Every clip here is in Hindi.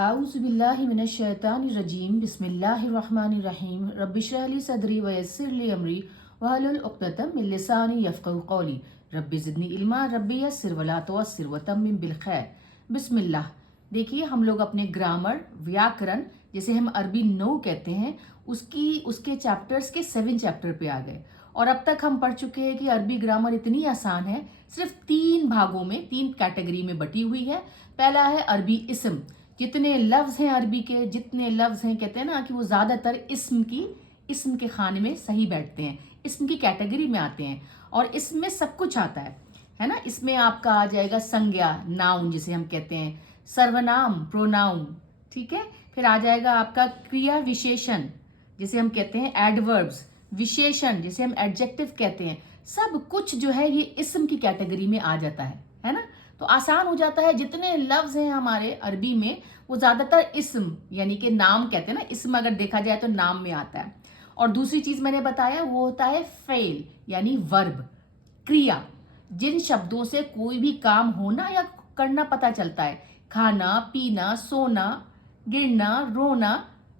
आउज़ुबिल्लाहि मिनश्शैतानिर्रजीम बिस्मिल्लाहिर्रहमानिर्रहीम रब्बिश्रह ली सदरी वयस्सिर ली अमरी वहलुल उक़्दतम मिन लिसानी यफ़क़हू क़ौली रब्बि ज़िदनी इल्मा रब्बि यस्सिर वला तुअस्सिर वतम्मिम बिल खैर। बिस्मिल्लाह। देखिए, हम लोग अपने ग्रामर, व्याकरण, जिसे हम अरबी नौ कहते हैं, उसके चैप्टर्स के 7 चैप्टर पे आ गए। और अब तक हम पढ़ चुके हैं कि अरबी ग्रामर इतनी आसान है, सिर्फ 3 भागों में, 3 कैटेगरी में बटी हुई है। पहला है अरबी इस्म। जितने लफ्ज़ हैं अरबी के, जितने लफ्ज़ हैं, कहते हैं ना कि वो ज़्यादातर इस्म के खाने में सही बैठते हैं, इस्म की कैटेगरी में आते हैं। और इसमें सब कुछ आता है ना। इसमें आपका आ जाएगा संज्ञा, नाउन जिसे हम कहते हैं, सर्वनाम, प्रोनाउन, ठीक है। फिर आ जाएगा आपका क्रिया विशेषण, जिसे हम कहते हैं एडवर्ब्स, विशेषण जिसे हम एडजेक्टिव कहते हैं। सब कुछ जो है ये इस्म की कैटेगरी में आ जाता है ना। तो आसान हो जाता है। जितने लफ्ज हैं हमारे अरबी में वो ज्यादातर इस्म यानी कि नाम कहते हैं ना। इस्म अगर देखा जाए तो नाम में आता है। और दूसरी चीज मैंने बताया वो होता है फेल यानी वर्ब, क्रिया। जिन शब्दों से कोई भी काम होना या करना पता चलता है, खाना, पीना, सोना, गिरना, रोना,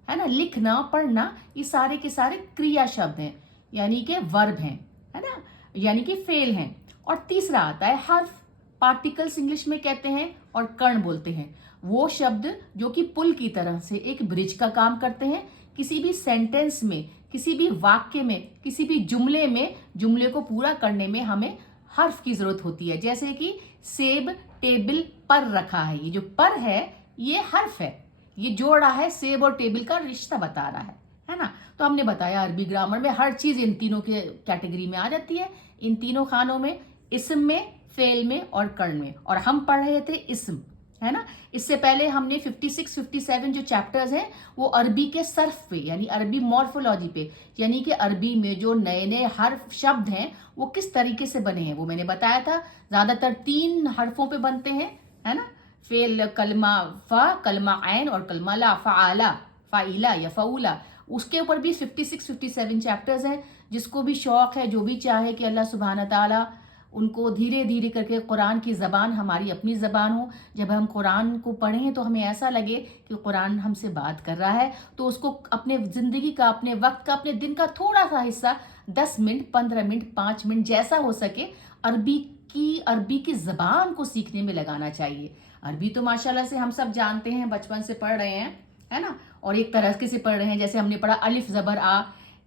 है ना, लिखना, पढ़ना, ये सारे के सारे क्रिया शब्द हैं, यानी कि वर्ब हैं, है ना, यानी कि फेल हैं। और तीसरा आता है हर्फ, पार्टिकल्स इंग्लिश में कहते हैं, और कर्ण बोलते हैं। वो शब्द जो कि पुल की तरह से एक ब्रिज का काम करते हैं। किसी भी सेंटेंस में, किसी भी वाक्य में, किसी भी जुमले में, जुमले को पूरा करने में हमें हर्फ की जरूरत होती है। जैसे कि सेब टेबल पर रखा है, ये जो पर है ये हर्फ है, ये जोड़ा है, सेब और टेबल का रिश्ता बता रहा है ना। तो हमने बताया अरबी ग्रामर में हर चीज इन तीनों के कैटेगरी में आ जाती है, इन तीनों खानों में, इस्म में, फेल में और कर्ण में। और हम पढ़ रहे थे इस्म, है ना। इससे पहले हमने 56, 57 जो चैप्टर्स हैं वो अरबी के सर्फ पे यानी अरबी मॉर्फोलॉजी पे, यानी कि अरबी में जो नए नए हर्फ शब्द हैं वो किस तरीके से बने हैं वो मैंने बताया था। ज्यादातर 3 हर्फों पे बनते हैं, है ना। फेल, कलमा फा, कलमा ऐन और कलमा ला, फ़ाला, फ़ाइला या फ़ऊला। उसके ऊपर भी 56, 57 चैप्टर्स हैं। जिसको भी शौक है, जो भी चाहे कि अल्लाह सुब्हाना ताला उनको धीरे धीरे करके कुरान की ज़बान हमारी अपनी ज़बान हो, जब हम कुरान को पढ़ें तो हमें ऐसा लगे कि कुरान हमसे बात कर रहा है, तो उसको अपने ज़िंदगी का, अपने वक्त का, अपने दिन का थोड़ा सा हिस्सा 10 मिनट, 15 मिनट, 5 मिनट जैसा हो सके अरबी की ज़बान को सीखने में लगाना चाहिए। अरबी तो माशाल्लाह से हम सब जानते हैं, बचपन से पढ़ रहे हैं, है ना। और एक तरह से पढ़ रहे हैं। जैसे हमने पढ़ा अलिफ ज़बर आ,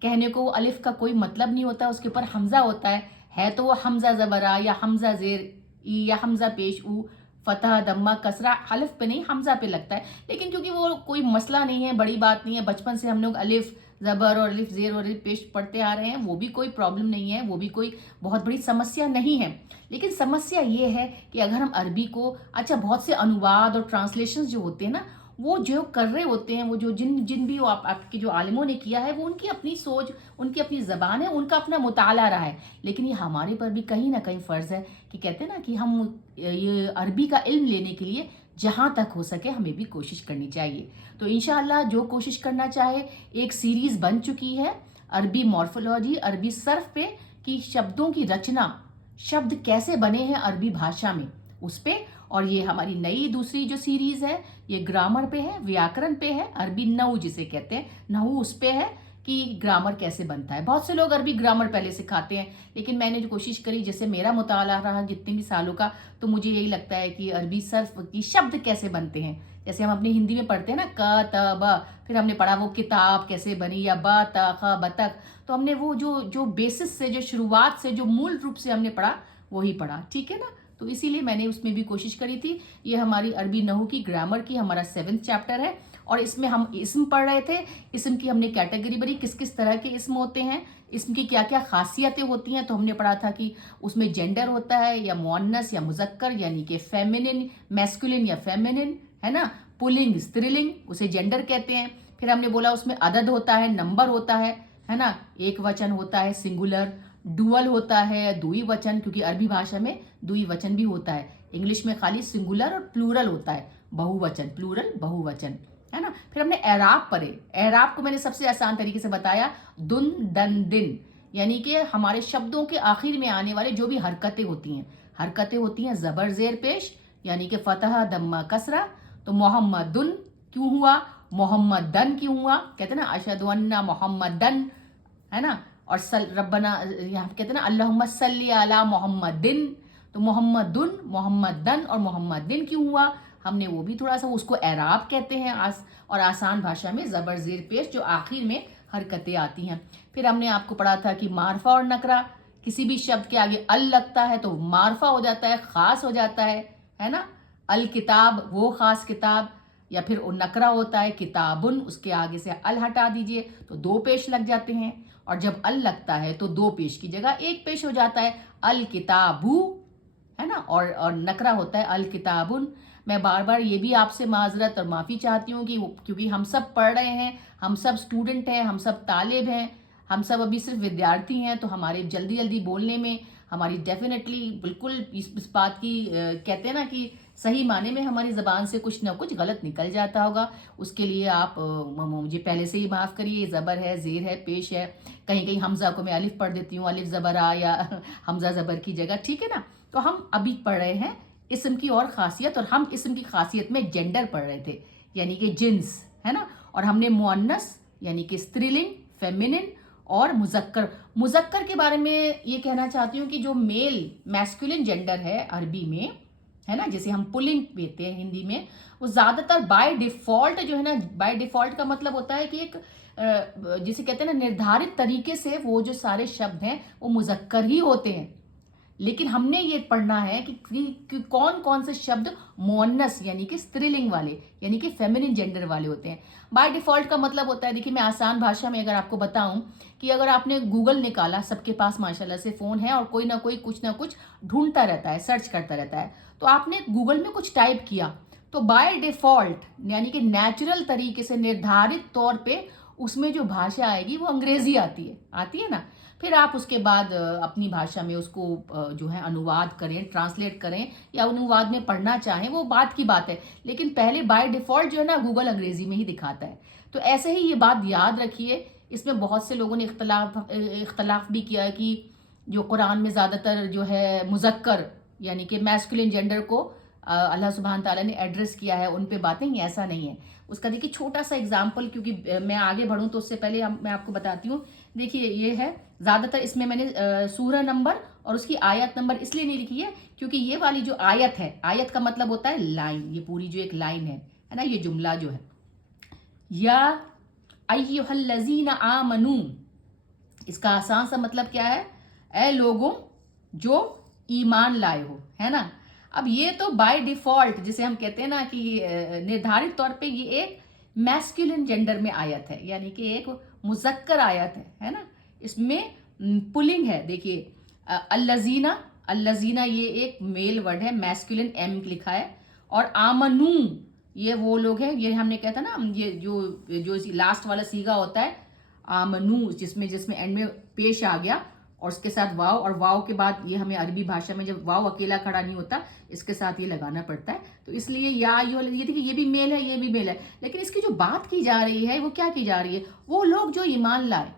कहने को अलिफ का कोई मतलब नहीं होता, उसके ऊपर हमजा होता है तो वो हमजा ज़बरा या हमजा ज़ेर ई या हमजा पेश ऊ, फतह, दम्मा, कसरा हलफ पे नहीं हमजा पे लगता है। लेकिन क्योंकि वो कोई मसला नहीं है, बड़ी बात नहीं है, बचपन से हम लोग अलिफ ज़बर और अलिफ ज़ेर और अलिफ पेश पढ़ते आ रहे हैं, वो भी कोई प्रॉब्लम नहीं है, वो भी कोई बहुत बड़ी समस्या नहीं है। लेकिन समस्या ये है कि अगर हम अरबी को, अच्छा, बहुत से अनुवाद और ट्रांसलेशन जो होते हैं ना, वो जो कर रहे होते हैं, वो जो जिन जिन भी वो आपके जो आलिमों ने किया है, वो उनकी अपनी सोच, उनकी अपनी ज़बान है, उनका अपना मुताला रहा है। लेकिन ये हमारे पर भी कहीं ना कहीं फ़र्ज़ है कि कहते हैं ना कि हम ये अरबी का इल्म लेने के लिए जहाँ तक हो सके हमें भी कोशिश करनी चाहिए। तो इंशाअल्लाह जो कोशिश करना चाहे, एक सीरीज़ बन चुकी है अरबी मॉर्फोलॉजी, अरबी सर्फ पे, कि शब्दों की रचना, शब्द कैसे बने हैं अरबी भाषा में, उस पे। और ये हमारी नई दूसरी जो सीरीज है ये ग्रामर पे है, व्याकरण पे है, अरबी नहू जिसे कहते हैं, नहू उस पे है कि ग्रामर कैसे बनता है। बहुत से लोग अरबी ग्रामर पहले सिखाते हैं, लेकिन मैंने जो कोशिश करी, जैसे मेरा मुताला रहा जितने भी सालों का, तो मुझे यही लगता है कि अरबी सर्फ की शब्द कैसे बनते हैं। जैसे हम अपनी हिंदी में पढ़ते हैं ना क त ब, फिर हमने पढ़ा वो किताब कैसे बनी, या ब त ख बतख, तो हमने वो जो बेसिस से, जो शुरुआत से, जो मूल रूप से हमने पढ़ा वही पढ़ा, ठीक है ना। तो इसीलिए मैंने उसमें भी कोशिश करी थी। ये हमारी अरबी नहू की, ग्रामर की हमारा 7th चैप्टर है। और इसमें हम इस्म पढ़ रहे थे। इस्म की हमने कैटेगरी बनी, किस किस तरह के इस्म होते हैं, इस्म की क्या क्या खासियतें होती हैं। तो हमने पढ़ा था कि उसमें जेंडर होता है, या मुअन्नस या मुज़क्कर, यानी कि फेमिनिन, मैस्कुलिन या फेमिनिन, है ना। पुल्लिंग, स्त्रीलिंग, उसे जेंडर कहते हैं। फिर हमने बोला उसमें अदद होता है, नंबर होता है ना, एक वचन होता है, सिंगुलर, डुअल होता है, दुई वचन, क्योंकि अरबी भाषा में दुई वचन भी होता है। इंग्लिश में खाली सिंगुलर और प्लूरल होता है, बहुवचन, प्लूरल, बहुवचन, है ना। फिर हमने एराब पढ़े। एराब को मैंने सबसे आसान तरीके से बताया, दुन, दन, दिन, यानी कि हमारे शब्दों के आखिर में आने वाले जो भी हरकतें होती हैं, ज़बर ज़ेर पेश, यानी कि फतह, दम्मा, कसरा। तो मोहम्मदुन, क्यों हुआ? मोहम्मदन क्यों हुआ? कहते ना अशहदु अन्ना मोहम्मदन, है ना। और रब्बना यहाँ कहते ना अल्लाहुम्मा सल्ली अला मोहम्मदिन, तो मोहम्मदुन, मोहम्मदन और मोहम्मदिन क्यों हुआ? हमने वो भी थोड़ा सा, उसको एराब कहते हैं और आसान भाषा में ज़बर ज़ेर पेश जो आखिर में हरकतें आती हैं। फिर हमने आपको पढ़ा था कि मारफा और नकरा, किसी भी शब्द के आगे अल लगता है तो मारफा हो जाता है, ख़ास हो जाता है ना। अल किताब, वो ख़ास किताब, या फिर वो नकरा होता है किताबुन, उसके आगे से अल हटा दीजिए तो दो पेश लग जाते हैं। और जब अल लगता है तो दो पेश की जगह एक पेश हो जाता है, अल किताबू, है ना। और नकरा होता है अल किताबुन। मैं बार बार ये भी आपसे माजरत और माफ़ी चाहती हूँ कि क्योंकि हम सब पढ़ रहे हैं, हम सब स्टूडेंट हैं, हम सब तालिब हैं, हम सब अभी सिर्फ विद्यार्थी हैं, तो हमारे जल्दी जल्दी बोलने में हमारी डेफिनेटली बिल्कुल इस बात की कहते हैं ना कि सही माने में हमारी ज़बान से कुछ ना कुछ गलत निकल जाता होगा। उसके लिए आप मुझे पहले से ही माफ़ करिए। ज़बर है, ज़ेर है, पेश है, कहीं कहीं हमज़ा को मैं अलिफ पढ़ देती हूँ, अलिफ ज़बर आ या हमज़ा ज़बर की जगह, ठीक है ना। तो हम अभी पढ़ रहे हैं इसम की और ख़ासियत, और हम इसम की ख़ासियत में जेंडर पढ़ रहे थे, यानी कि जिन्स, है ना। और हमने मुअन्नस यानी कि स्त्रीलिंग, फेमिनिन और मुज़क्कर के बारे में ये कहना चाहती हूँ कि जो मेल मैस्कुलिन जेंडर है अरबी में, है ना, जैसे हम पुलिंग कहते हैं हिंदी में, वो ज़्यादातर बाय डिफ़ॉल्ट जो है ना, बाय डिफ़ॉल्ट का मतलब होता है कि एक जिसे कहते हैं ना निर्धारित तरीके से वो जो सारे शब्द हैं वो मुज़क्कर ही होते हैं। लेकिन हमने ये पढ़ना है कि कौन कौन से शब्द मुअन्नस यानी कि स्त्रीलिंग वाले यानी कि फेमिनिन जेंडर वाले होते हैं। बाय डिफ़ॉल्ट का मतलब होता है, देखिए मैं आसान भाषा में अगर आपको बताऊं कि अगर आपने गूगल निकाला, सबके पास माशाल्लाह से फ़ोन है और कोई ना कोई कुछ ना कुछ ढूंढता रहता है, सर्च करता रहता है, तो आपने गूगल में कुछ टाइप किया तो बाय डिफ़ॉल्ट यानी कि नेचुरल तरीके से निर्धारित तौर पर उसमें जो भाषा आएगी वो अंग्रेज़ी आती है ना। फिर आप उसके बाद अपनी भाषा में उसको जो है अनुवाद करें, ट्रांसलेट करें, या अनुवाद में पढ़ना चाहें, वो बात की बात है। लेकिन पहले बाय डिफ़ॉल्ट जो है ना गूगल अंग्रेज़ी में ही दिखाता है। तो ऐसे ही ये बात याद रखिए। इसमें बहुत से लोगों ने इख्तलाफ भी किया है कि जो कुरान में ज़्यादातर जो है मुज़क्कर यानी कि मैस्कुलिन जेंडर को अल्लाह सुब्हान ताला ने एड्रेस किया है, उन पे बातें ही, ऐसा नहीं है। उसका देखिए छोटा सा एग्जाम्पल, क्योंकि मैं आगे बढ़ूँ तो उससे पहले मैं आपको बताती हूँ। देखिए ये है, ज़्यादातर इसमें मैंने सूरह नंबर और उसकी आयत नंबर इसलिए नहीं लिखी है क्योंकि ये वाली जो आयत है, आयत का मतलब होता है लाइन, ये पूरी जो एक लाइन है ना, ये जुमला जो है या अय्युहल्लज़ीना आमनू, इसका आसान सा मतलब क्या है? ए लोगों जो ईमान लाए हो, है ना। अब ये तो बाय डिफ़ॉल्ट जिसे हम कहते हैं ना कि निर्धारित तौर पे ये एक मैस्कुलिन जेंडर में आयत है, यानी कि एक मुज़क्कर आयत है ना। इसमें पुलिंग है, देखिए अल्लज़ीना, अल्लज़ीना ये एक मेल वर्ड है, मैस्कुलिन एम लिखा है, और आमनू ये वो लोग हैं, ये हमने कहता ना, ये जो लास्ट वाला सीगा होता है आमनू, जिसमें एंड में पेश आ गया और उसके साथ वाव, और वाव के बाद ये हमें अरबी भाषा में जब वाव अकेला खड़ा नहीं होता, इसके साथ ये लगाना पड़ता है। तो इसलिए ये देखिए, ये भी मेल है, ये भी मेल है, लेकिन इसकी जो बात की जा रही है वो क्या की जा रही है? वो लोग जो ईमान लाए,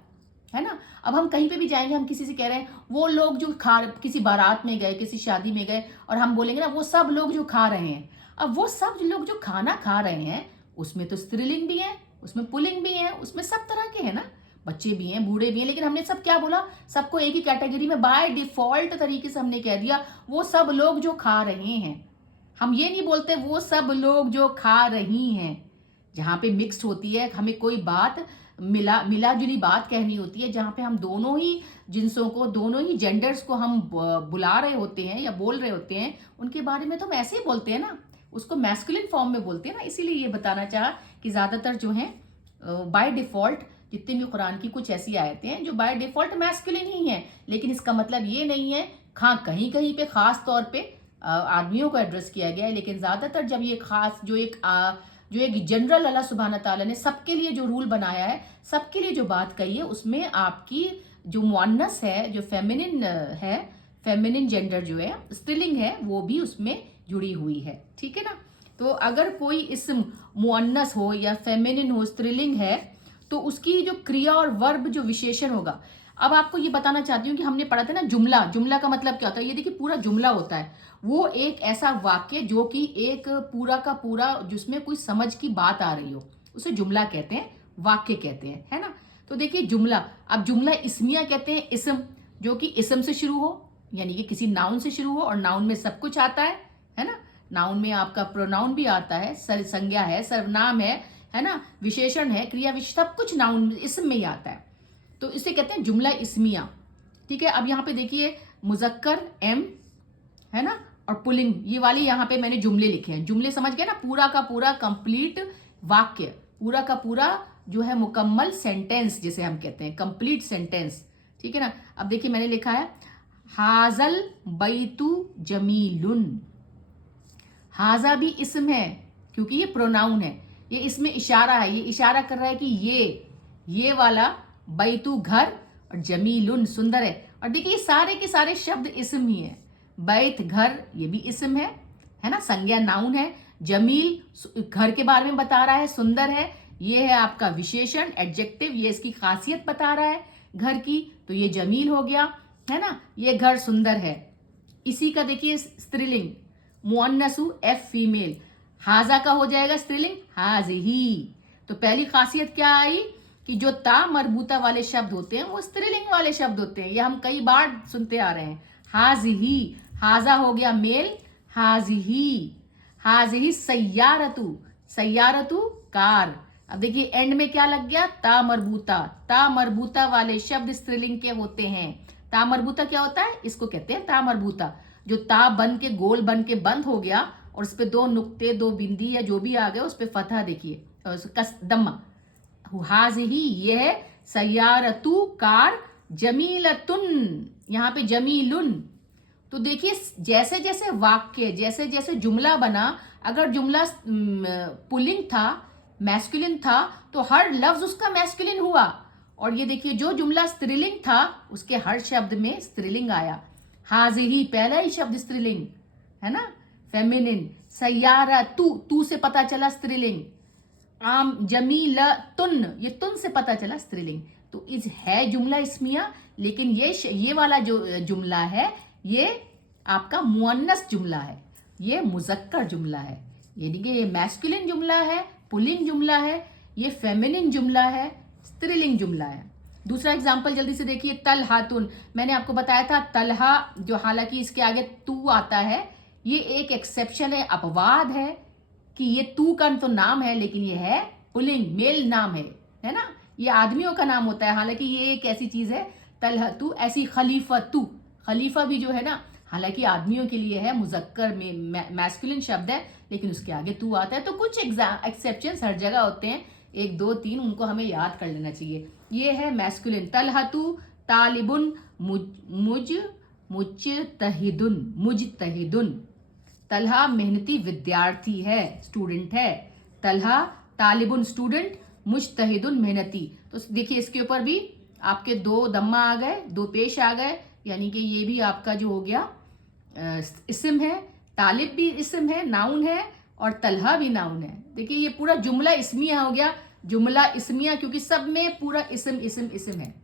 है ना। अब हम कहीं पे भी जाएंगे, हम किसी से कह रहे हैं वो लोग जो किसी बारात में गए, किसी शादी में गए, और हम बोलेंगे ना वो सब लोग जो खा रहे हैं। अब वो सब लोग जो खाना खा रहे हैं उसमें तो स्त्रीलिंग भी है, उसमें पुल्लिंग भी है, उसमें सब तरह के हैं ना, बच्चे भी हैं, बूढ़े भी हैं, लेकिन हमने सब क्या बोला? सबको एक ही कैटेगरी में बाय डिफ़ॉल्ट तरीके से हमने कह दिया वो सब लोग जो खा रहे हैं। हम ये नहीं बोलते वो सब लोग जो खा रही हैं। जहाँ पे मिक्स्ड होती है, हमें कोई बात मिला जुली बात कहनी होती है, जहाँ पे हम दोनों ही जिन्सों को, दोनों ही जेंडर्स को हम बुला रहे होते हैं या बोल रहे होते हैं, उनके बारे में तो हम ऐसे ही बोलते हैं ना, उसको मैस्कुलिन फॉर्म में बोलते हैं ना। इसीलिए ये बताना चाहा कि ज़्यादातर जो है बाय डिफ़ॉल्ट जितने भी कुरान की कुछ ऐसी आयतें हैं जो बाय डिफ़ॉल्ट मैस्कुलिन ही हैं, लेकिन इसका मतलब ये नहीं है, हाँ कहीं कहीं पे ख़ास तौर पे आदमियों को एड्रेस किया गया है, लेकिन ज़्यादातर जब ये खास जो एक जनरल अल्लाह सुब्हाना ताला ने सबके लिए जो रूल बनाया है, सबके लिए जो बात कही है, उसमें आपकी जो मुअन्नस है, जो फेमिनिन है, फेमिनिन जेंडर जो है, स्त्रीलिंग है, वो भी उसमें जुड़ी हुई है, ठीक है ना। तो अगर कोई इस्म मुअन्नस हो या फेमिनिन हो, स्त्रीलिंग है, तो उसकी जो क्रिया और वर्ब जो विशेषण होगा, अब आपको ये बताना चाहती हूँ कि हमने पढ़ा था ना जुमला, जुमला का मतलब क्या होता है। ये देखिए पूरा जुमला होता है, वो एक ऐसा वाक्य जो कि एक पूरा का पूरा जिसमें कोई समझ की बात आ रही हो, उसे जुमला कहते हैं, वाक्य कहते हैं, है ना। तो देखिए जुमला, अब जुमला इसमिया कहते हैं इसम, जो कि इसम से शुरू हो, यानी कि किसी नाउन से शुरू हो, और नाउन में सब कुछ आता है ना। नाउन में आपका प्रोनाउन भी आता है, संज्ञा है, सर्वनाम है ना, विशेषण है, क्रिया विशेषण, सब कुछ नाउन इसम में ही आता है। तो इसे कहते हैं जुमला इसमिया। ठीक है, अब यहाँ पे देखिए मुजक्कर एम, है ना, और पुलिंग, ये वाली यहाँ पे मैंने जुमले लिखे हैं। जुमले समझ गए ना, पूरा का पूरा कंप्लीट वाक्य, पूरा का पूरा जो है मुकम्मल सेंटेंस जिसे हम कहते हैं, कंप्लीट सेंटेंस। ठीक है ना। अब देखिए मैंने लिखा है हाजल बैतु जमीलुन। हाजा भी इसम है क्योंकि ये प्रोनाउन है, ये इसमें इशारा है, ये इशारा कर रहा है कि ये वाला बैतु घर, और जमीलुन सुंदर है। और देखिए ये सारे के सारे शब्द इसम ही है। बैत घर ये भी इसम है ना, संज्ञा नाउन है। जमील घर के बारे में बता रहा है, सुंदर है, ये है आपका विशेषण एडजेक्टिव, ये इसकी खासियत बता रहा है घर की, तो ये जमील हो गया, है ना, ये घर सुंदर है। इसी का देखिए स्त्रीलिंग मुअन्नसु एफ फीमेल, हाजा का हो जाएगा स्त्रीलिंग हाजिही। तो पहली खासियत क्या आई कि जो ता मरबूता वाले शब्द होते हैं वो स्त्रीलिंग वाले शब्द होते हैं, ये हम कई बार सुनते आ रहे हैं। हाजिही, हाजा हो गया मेल, हाजिही, हाजिही सैयारतु, सैयारतु कार। अब देखिए एंड में क्या लग गया, ता मरबूता, ता मरबूता वाले शब्द स्त्रीलिंग के होते हैं। ता मरबूता क्या होता है, इसको कहते हैं ता मरबूता। जो ता बन के गोल बन के बंद हो गया और उस पर दो नुक्ते दो बिंदी या जो भी आ गए उस पर फतह देखिए, दम्मा, हाजिही ये है सैयारतु कार, जमीलतुन यहाँ पे जमीलुन। तो देखिए जैसे जैसे वाक्य, जैसे जैसे जुमला बना, अगर जुमला पुल्लिंग था, मैस्कुलिन था, तो हर लफ्ज उसका मैस्कुलिन हुआ। और ये देखिए जो जुमला स्त्रीलिंग था उसके हर शब्द में स्त्रीलिंग आया। हाजिही पहला ही शब्द स्त्रीलिंग है ना, फेमिनिन। सैयारा तू से पता चला स्त्रीलिंग। आम जमीलतुन, ये तुन से पता चला स्त्रीलिंग। तो इस है जुमला इसमिया, लेकिन ये वाला जो जुमला है ये आपका मुअन्नस जुमला है, ये मुजक्कर जुमला है, यानी कि ये मैस्कुलिन जुमला है, पुल्लिंग जुमला है, ये फेमिनिन जुमला है, स्त्रीलिंग जुमला है। दूसरा एग्जाम्पल जल्दी से देखिए, तलहातुन। मैंने आपको बताया था तलहा जो हालांकि इसके आगे तू आता है, ये एक एक्सेप्शन है, अपवाद है कि ये तू का तो नाम है लेकिन ये है पुल्लिंग, मेल नाम है ना, ये आदमियों का नाम होता है। हालांकि ये एक ऐसी चीज है तलहतु, ऐसी खलीफतु, खलीफा भी जो है ना, हालांकि आदमियों के लिए है, मुजक्कर में मैस्कुलिन शब्द है, लेकिन उसके आगे तू आता है। तो कुछ एक्सेप्शंस हर जगह होते हैं, एक दो तीन, उनको हमें याद कर लेना चाहिए। ये है मैस्कुलिन, तलहतु तालिबुन मुजतहिदुन। तलहा मेहनती विद्यार्थी है, स्टूडेंट है। तलहा तालिबुन स्टूडेंट, मुजतहिदुन मेहनती। तो देखिए इसके ऊपर भी आपके दो दम्मा आ गए, दो पेश आ गए, यानी कि ये भी आपका जो हो गया इस्म है, तालिब भी इस्म है, नाउन है, और तलहा भी नाउन है। देखिए ये पूरा जुमला इसमिया हो गया, जुमला इसमिया, क्योंकि सब में पूरा इस्म इस्म इस्म है।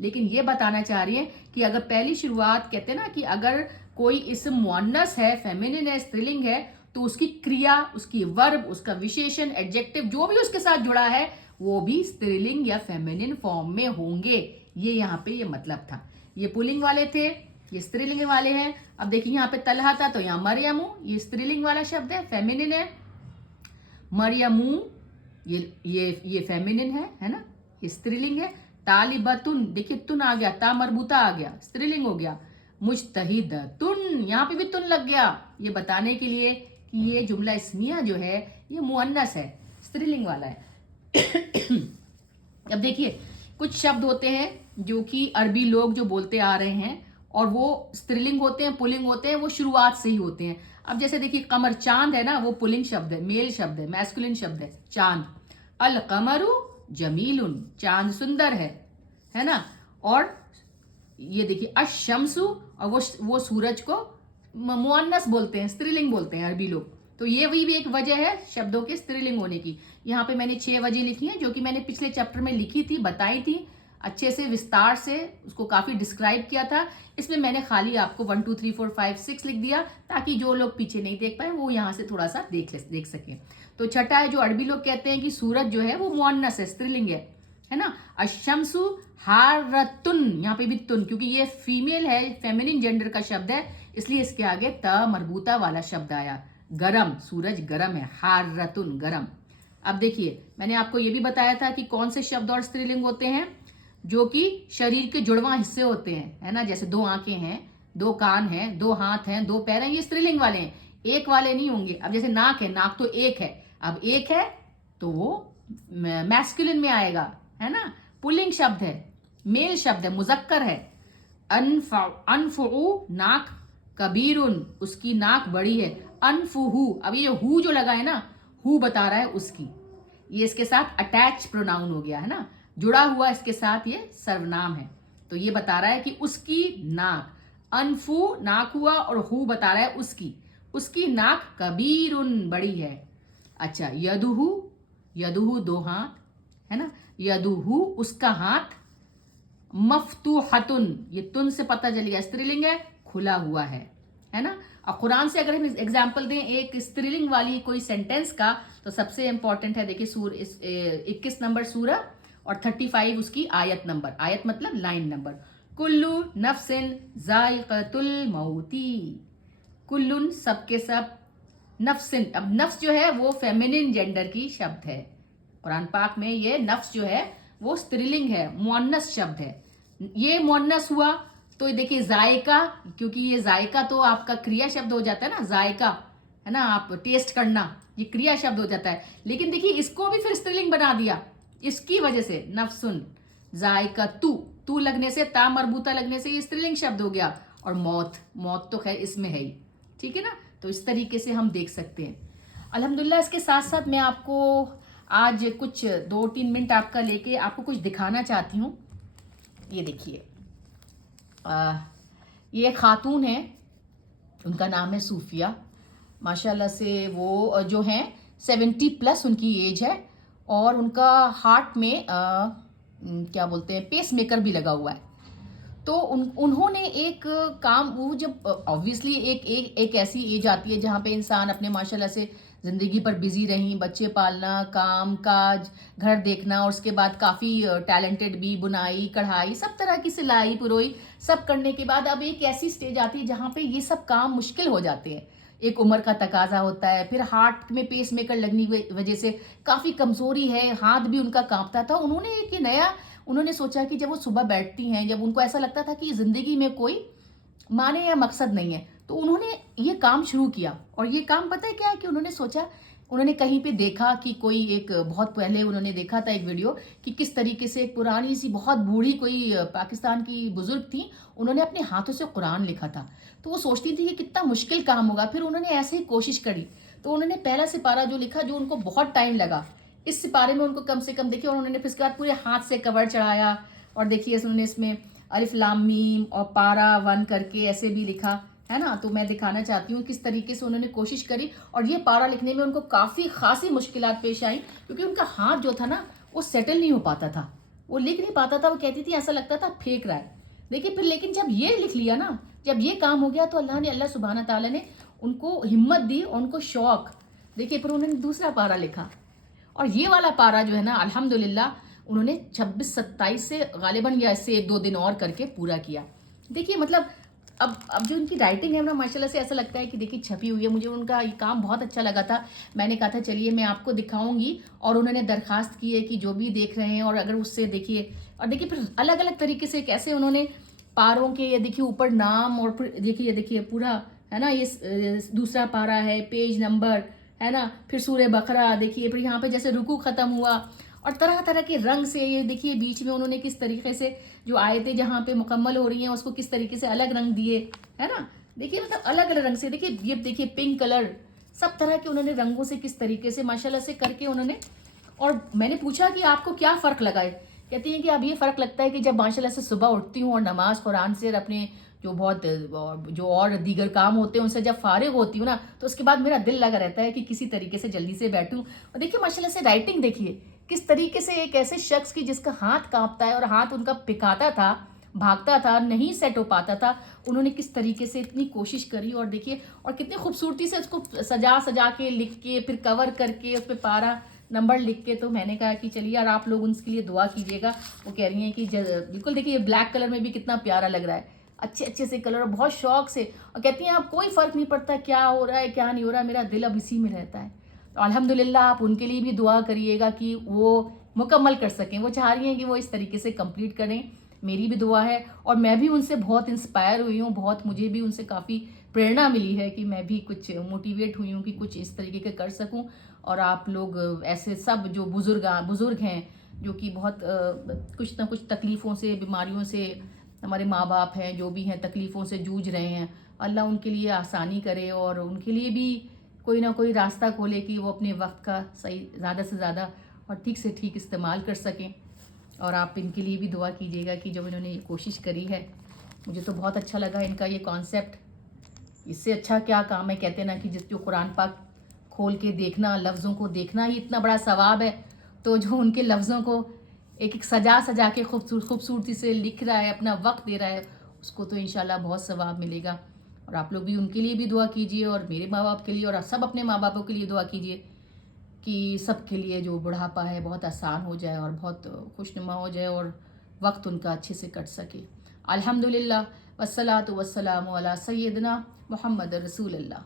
लेकिन ये बताना चाह रही है कि अगर पहली शुरुआत कहते हैं ना कि अगर कोई इस्म मुअन्नस है, फेमिनिन है, स्त्रीलिंग है, तो उसकी क्रिया, उसकी वर्ब, उसका विशेषण, एडजेक्टिव जो भी उसके साथ जुड़ा है वो भी स्त्रीलिंग या फेमिनिन फॉर्म में होंगे। ये यहाँ पे ये मतलब था। ये पुल्लिंग वाले थे, ये स्त्रीलिंग वाले हैं। अब देखिए यहाँ पे तलहा था तो यहाँ मरियमू, ये स्त्रीलिंग वाला शब्द है, फेमिनिन है। मरियमू ये फेमिनिन है ना, ये स्त्रीलिंग है। तालिबतुन, देखिए तुन आ गया, ता मरबूता आ गया, स्त्रीलिंग हो गया। मुजतहिदतुन, यहाँ पे भी तुन लग गया, ये बताने के लिए कि ये जुमला इस्मिया जो है ये मुअन्नस है, स्त्रीलिंग वाला है। अब देखिए कुछ शब्द होते हैं जो कि अरबी लोग जो बोलते आ रहे हैं और वो स्त्रीलिंग होते हैं, पुल्लिंग होते हैं, वो शुरुआत से ही होते हैं। अब जैसे देखिए कमर, चांद है ना, वो पुल्लिंग शब्द है, मेल शब्द है, मैस्कुलिन शब्द है चांद। अल कमरु जमीलुन, चांद सुंदर है ना। और ये देखिए अशम्सु, और वो सूरज को मुअन्नस बोलते हैं, स्त्रीलिंग बोलते हैं अरबी लोग। तो ये भी एक वजह है शब्दों के स्त्रीलिंग होने की। यहाँ पे मैंने 6 वजह लिखी हैं जो कि मैंने पिछले चैप्टर में लिखी थी, बताई थी। अच्छे से विस्तार से उसको काफ़ी डिस्क्राइब किया था। इसमें मैंने खाली आपको 1 2 3 4 5 6 लिख दिया ताकि जो लोग पीछे नहीं देख पाए वो यहाँ से थोड़ा सा देख सकें। तो छठा है, जो अरबी लोग कहते हैं कि सूरज जो है वो मुअन्नस है, स्त्रीलिंग है ना। अशम्सु हारतुन, यहाँ पे भी तुन, क्योंकि ये फीमेल है, फेमिनिन जेंडर का शब्द है, इसलिए इसके आगे त मरबूता वाला शब्द आया। गरम, सूरज गरम है, हारतुन गरम। अब देखिए, मैंने आपको ये भी बताया था कि कौन से शब्द और स्त्रीलिंग होते हैं जो कि शरीर के जुड़वा हिस्से होते हैं, है ना। जैसे 2 आंखें हैं, 2 कान हैं, 2 हाथ हैं, 2 पैर हैं, ये स्त्रीलिंग वाले हैं, एक वाले नहीं होंगे। अब जैसे नाक है, नाक तो एक है, अब एक है तो वो मैस्कुलिन में आएगा, है ना, पुल्लिंग शब्द है, मेल शब्द है, मुजक्कर है। अनफु, नाक, कबीरुन, उसकी नाक बड़ी है। अनफुहु, अब ये जो हु जो लगा है ना, हु बता रहा है उसकी, ये इसके साथ अटैच प्रोनाउन हो गया, है ना, जुड़ा हुआ इसके साथ, ये सर्वनाम है। तो ये बता रहा है कि उसकी नाक, अनफु नाक हुआ और हु बता रहा है उसकी नाक कबीरुन बड़ी है। अच्छा, यदुहु, यदुहु 2 हाथ, है ना, यदुहु उसका हाथ। मफ्तूहतुन, ये तुन से पता चल गया स्त्रीलिंग है, खुला हुआ है ना। और कुरान से अगर हम एग्जाम्पल दें एक स्त्रीलिंग वाली कोई सेंटेंस का, तो सबसे इंपॉर्टेंट है, देखिए 21 नंबर सूरा और 35 उसकी आयत नंबर, आयत मतलब लाइन नंबर। कुल्लु नफ्सिन जायक़तुल मौती, कुल्लुन सबके सब, नफ्सिन, अब नफ्स जो है वो फेमिनिन जेंडर की शब्द है, कुरान पाक में ये नफ्स जो है वो स्त्रीलिंग है, मुअन्नस शब्द है। ये मुअन्नस हुआ तो देखिए जायका, क्योंकि ये जायका तो आपका क्रिया शब्द हो जाता है ना, जायका, है ना, आप टेस्ट करना, ये क्रिया शब्द हो जाता है। लेकिन देखिए इसको भी फिर स्त्रीलिंग बना दिया इसकी वजह से, नफ्सुन, जायका तू लगने से, ता मरबूता लगने से ये स्त्रीलिंग शब्द हो गया। और मौत तो खैर इसमें है ही, ठीक है ना। तो इस तरीके से हम देख सकते हैं। अल्हम्दुलिल्लाह, इसके साथ साथ मैं आपको आज कुछ 2-3 मिनट आपका लेके आपको कुछ दिखाना चाहती हूँ। ये देखिए, ये खातून है, उनका नाम है सूफिया, माशाल्लाह से वो जो हैं 70+ उनकी एज है, और उनका हार्ट में क्या बोलते हैं, पेस मेकर भी लगा हुआ है। तो उन्होंने एक काम, वो जब ऑब्वियसली एक ऐसी एज आती है जहाँ पे इंसान अपने माशाल्लाह से ज़िंदगी पर बिजी रही, बच्चे पालना, काम काज, घर देखना, और उसके बाद काफ़ी टैलेंटेड भी, बुनाई कढ़ाई सब तरह की, सिलाई पुरोई सब करने के बाद अब एक ऐसी स्टेज आती है जहाँ पे ये सब काम मुश्किल हो जाते हैं। एक उम्र का तकाजा होता है, फिर हार्ट में पेस मेकर लगने की वजह से काफ़ी कमज़ोरी है, हाथ भी उनका कांपता था। उन्होंने सोचा कि जब वो सुबह बैठती हैं, जब उनको ऐसा लगता था कि ज़िंदगी में कोई माने या मकसद नहीं है, तो उन्होंने ये काम शुरू किया। और ये काम पता है क्या है कि उन्होंने सोचा, उन्होंने कहीं पे देखा कि कोई एक, बहुत पहले उन्होंने देखा था एक वीडियो कि किस तरीके से एक पुरानी सी बहुत बूढ़ी कोई पाकिस्तान की बुजुर्ग थी, उन्होंने अपने हाथों से कुरान लिखा था। तो वो सोचती थी कि कितना मुश्किल काम होगा, फिर उन्होंने ऐसे ही कोशिश करी। तो उन्होंने पहला सिपारा जो लिखा, जो उनको बहुत टाइम लगा, इस सिपारे में उनको कम से कम, देखिए, और उन्होंने फिर उसके बाद पूरे हाथ से कवर चढ़ाया, और देखिए उन्होंने इसमें अलिफ लाम मीम और पारा 1 करके ऐसे भी लिखा, है ना। तो मैं दिखाना चाहती हूँ किस तरीके से उन्होंने कोशिश करी, और ये पारा लिखने में उनको काफ़ी खासी मुश्किलात पेश आई, क्योंकि उनका हाथ जो था ना वो सेटल नहीं हो पाता था, वो लिख नहीं पाता था। वो कहती थी ऐसा लगता था फेंक रहा है। देखिए फिर, लेकिन जब ये लिख लिया ना, जब ये काम हो गया, तो अल्लाह सुब्हाना ताला ने उनको हिम्मत दी और उनको शौक। देखिए फिर उन्होंने दूसरा पारा लिखा, और ये वाला पारा जो है ना, अल्हम्दुलिल्लाह उन्होंने 26-27 से गालिबन, या इससे 1-2 दिन और करके पूरा किया। देखिए मतलब अब जो उनकी राइटिंग है ना, माशाल्लाह से ऐसा लगता है कि देखिए छपी हुई है। मुझे उनका ये काम बहुत अच्छा लगा था, मैंने कहा था चलिए मैं आपको दिखाऊंगी, और उन्होंने दरखास्त की है कि जो भी देख रहे हैं, और अगर उससे देखिए, और देखिए फिर अलग अलग तरीके से कैसे उन्होंने पारों के, ये देखिए ऊपर नाम, और फिर देखिए पूरा, है ना, ये दूसरा पारा है, पेज नंबर, है ना, फिर सूरह बकरा, देखिए फिर यहाँ पे जैसे रुकू ख़त्म हुआ, और तरह तरह के रंग से, ये देखिए बीच में उन्होंने किस तरीके से जो आयतें जहाँ पे मुकम्मल हो रही हैं उसको किस तरीके से अलग रंग दिए, है ना। देखिए मतलब अलग अलग रंग से, देखिए ये देखिए पिंक कलर, सब तरह के उन्होंने रंगों से किस तरीके से माशाल्लाह से करके उन्होंने। और मैंने पूछा कि आपको क्या फ़र्क लगा है, कहती हैं कि अब ये फ़र्क लगता है कि जब माशाल्लाह से सुबह उठती हूँ और नमाज कुरान से अपने जो और दीगर काम होते हैं उनसे जब फारिग होती हूँ ना, तो उसके बाद मेरा दिल लगा रहता है कि किसी तरीके से जल्दी से बैठूँ। और देखिए माशाल्लाह से राइटिंग देखिए किस तरीके से एक ऐसे शख्स की जिसका हाथ काँपता है और हाथ उनका पिकाता था, भागता था, नहीं सेट हो पाता था, उन्होंने किस तरीके से इतनी कोशिश करी और देखिए और कितनी खूबसूरती से उसको सजा के लिख के फिर कवर करके उस पे पारा नंबर लिख के। तो मैंने कहा कि चलिए यार आप लोग उनके लिए दुआ कीजिएगा। वो कह रही हैं कि बिल्कुल देखिए ब्लैक कलर में भी कितना प्यारा लग रहा है, अच्छे अच्छे से कलर, बहुत शौक से, और कहती हैं आप कोई फ़र्क नहीं पड़ता क्या हो रहा है क्या नहीं हो रहा है, मेरा दिल अब इसी में रहता है। तो अल्हम्दुलिल्लाह आप उनके लिए भी दुआ करिएगा कि वो मुकम्मल कर सकें। वो चाह रही हैं कि वो इस तरीके से कंप्लीट करें, मेरी भी दुआ है। और मैं भी उनसे बहुत इंस्पायर हुई हूँ, बहुत मुझे भी उनसे काफ़ी प्रेरणा मिली है कि मैं भी कुछ मोटिवेट हुई हूँ कि कुछ इस तरीके के कर सकूँ। और आप लोग ऐसे सब जो बुज़ुर्ग हैं जो कि बहुत कुछ ना कुछ तकलीफ़ों से, बीमारियों से, हमारे माँ बाप हैं जो भी हैं तकलीफ़ों से जूझ रहे हैं, अल्लाह उनके लिए आसानी करे और उनके लिए भी कोई ना कोई रास्ता खोले कि वो अपने वक्त का सही ज़्यादा से ज़्यादा और ठीक से ठीक इस्तेमाल कर सकें। और आप इनके लिए भी दुआ कीजिएगा कि जब इन्होंने ये कोशिश करी है, मुझे तो बहुत अच्छा लगा इनका ये कॉन्सेप्ट। इससे अच्छा क्या काम है, कहते ना कि जिस जो कुरान पाक खोल के देखना, लफ्ज़ों को देखना ही इतना बड़ा सवाब है, तो जो उनके लफ्ज़ों को एक एक सजा के खूबसूरती से लिख रहा है, अपना वक्त दे रहा है, उसको तो इंशाल्लाह बहुत सवाब मिलेगा। और आप लोग भी उनके लिए भी दुआ कीजिए और मेरे माँ बाप के लिए, और सब अपने माँ बापों के लिए दुआ कीजिए कि सबके लिए जो बुढ़ापा है बहुत आसान हो जाए और बहुत खुशनुमा हो जाए और वक्त उनका अच्छे से कट सके। अल्हम्दुलिल्लाह वस्सलातु वस्सलामु अला सय्यदना मुहम्मद रसूलुल्लाह।